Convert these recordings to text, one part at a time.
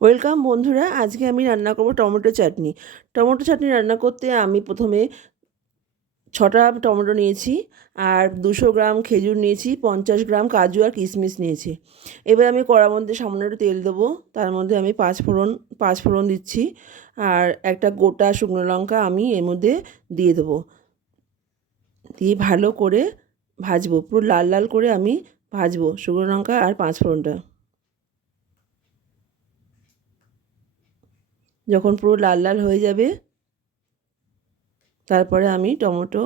Welcome বন্ধুরা, আজকে আমি রান্না করব টমেটো চাটনি। টমেটো চাটনি রান্না করতে আমি প্রথমে 6টা টমেটো নিয়েছি, আর 200 গ্রাম খেজুর নিয়েছি, 50 গ্রাম কাজু আর কিশমিশ নিয়েছি। এবার আমি কড়ার মধ্যে সামান্য একটু তেল দেবো, তার মধ্যে আমি পাঁচফোড়ন দিচ্ছি, আর একটা গোটা শুকনো লঙ্কা আমি এর মধ্যে দিয়ে দেবো। দিয়ে ভালো করে ভাজবো, পুরো লাল লাল করে আমি ভাজবো শুকনো লঙ্কা আর পাঁচফোড়নটা। যখন পুরো লাল লাল হয়ে যাবে, তারপরে আমি টমেটো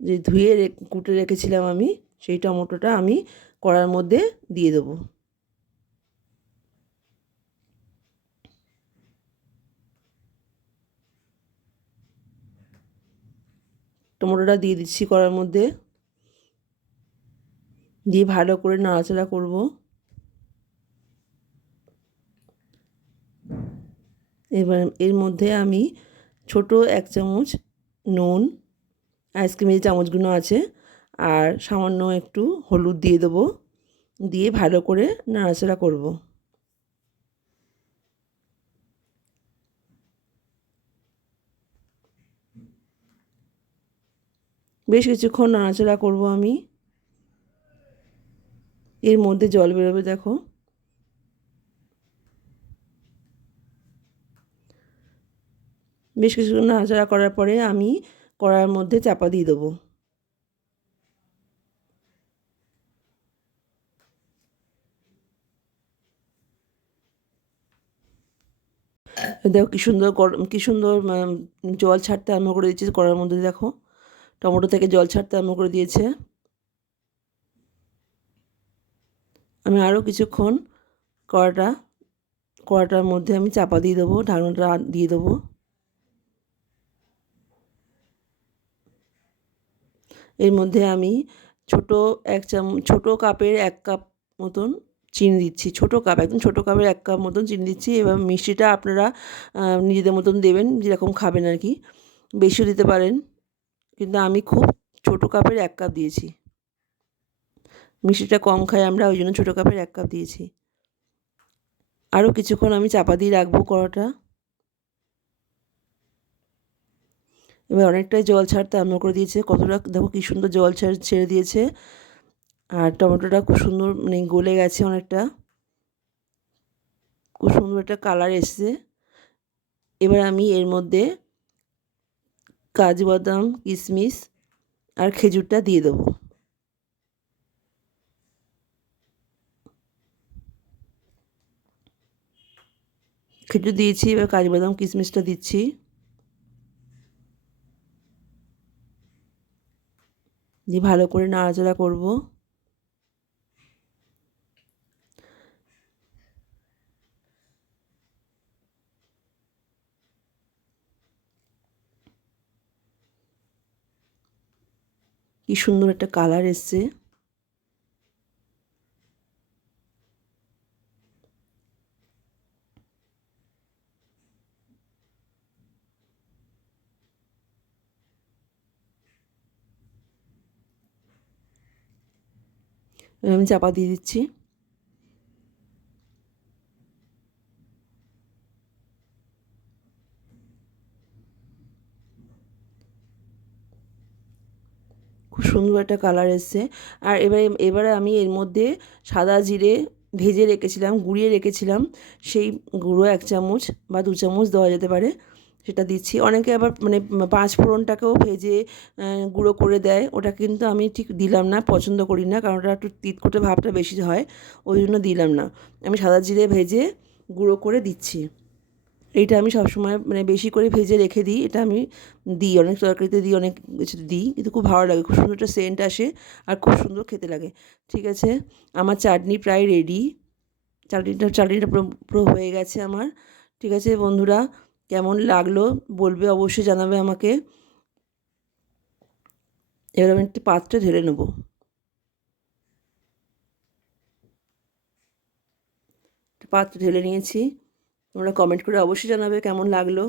যে ধুয়ে কুটে রেখেছিলাম আমি, সেই টমেটোটা আমি কড়ার মধ্যে দিয়ে দেবো। টমেটোটা দিয়ে দিচ্ছি কড়ার মধ্যে, দিয়ে ভালো করে নাড়াচাড়া করব। এবার এর মধ্যে আমি ছোট 1 চামচ নুন, আইসক্রিমের যে চামচগুলো আছে, আর সামান্য একটু হলুদ দিয়ে দেবো, দিয়ে ভালো করে নাড়াচাড়া করব। বেশ কিছুক্ষণ নাড়াচাড়া করব আমি। এর মধ্যে জল বেরোবে, দেখো। বেশ কিছুক্ষণ নাড়াচাড়া করার পরে আমি কড়ার মধ্যে চাপা দিয়ে দেবো। দেখো কি সুন্দর জল ছাড়তে আরম্ভ করে দিয়েছে কড়ার মধ্যে, দেখো টমেটো থেকে জল ছাড়তে আরম্ভ করে দিয়েছে। আমি আরও কিছুক্ষণ কড়াটা কড়াটার মধ্যে আমি চাপা দিয়ে দেবো, ঢাকনাটা দিয়ে দেবো। এর মধ্যে আমি ছোট কাপের 1 কাপ মতন চিনি দিচ্ছি। ছোট কাপ, একদম ছোট কাপের 1 কাপ মতন চিনি দিচ্ছি। এবার মিষ্টিটা আপনারা নিজেদের মতন দেবেন, যেরকম খাবেন আর কি। বেশিও দিতে পারেন, কিন্তু আমি খুব ছোট কাপের 1 কাপ দিয়েছি। মিষ্টিটা কম খাই আমরা, ওই জন্য ছোটো কাপের 1 কাপ দিয়েছি। আরও কিছুক্ষণ আমি চাপা দিয়ে রাখবো কড়াটা। এবার অনেকটাই জল ছাড়তে আরম্ভ করে দিয়েছে, কতটা দেখো কী সুন্দর জল ছেড়ে দিয়েছে, আর টমেটোটা খুব সুন্দর গলে গেছে অনেকটা, খুব সুন্দর একটা কালার এসছে। এবার আমি এর মধ্যে কাজু বাদাম, কিশমিশ আর খেজুরটা দিয়ে দেবো। খেজুর দিয়েছি, এবার কাজু বাদাম কিশমিশটা দিচ্ছি, দিয়ে ভালো করে নাড়াচাড়া করব। কি সুন্দর একটা কালার এসছে। আমি চাপা দিয়ে দিচ্ছি। খুব সুন্দর একটা কালার এসছে। আর এবারে আমি এর মধ্যে সাদা জিরে ভেজে রেখেছিলাম, গুঁড়িয়ে রেখেছিলাম, সেই গুঁড়ো 1 চামচ বা 2 চামচ দেওয়া যেতে পারে, সেটা দিচ্ছি। অনেকে আবার পাঁচ ফোড়নটাকেও ভেজে গুঁড়ো করে দেয়, ওটা কিন্তু আমি ঠিক দিলাম না, পছন্দ করি না, কারণ ওটা একটু তিতকুটে ভাবটা বেশি হয়, ওই জন্য দিলাম না। আমি সাদা জিরে ভেজে গুঁড়ো করে দিচ্ছি। এইটা আমি সবসময় বেশি করে ভেজে রেখে দিই, এটা আমি দিই, অনেক তরকারিতে দিই, অনেক কিছুতে দিই, কিন্তু খুব ভালো লাগে, খুব সুন্দর একটা সেন্ট আসে, আর খুব সুন্দর খেতে লাগে। ঠিক আছে, আমার চাটনি প্রায় রেডি। চাটনিটা পুরো পুরো হয়ে গেছে আমার। ঠিক আছে বন্ধুরা, কেমন লাগলো বলবে, অবশ্যই জানাবে আমাকে। এবার আমি একটি পাত্রে ঢেলে নেবো। পাত্রে ঢেলে নিয়েছি, তোমরা কমেন্ট করে অবশ্যই জানাবে কেমন লাগলো।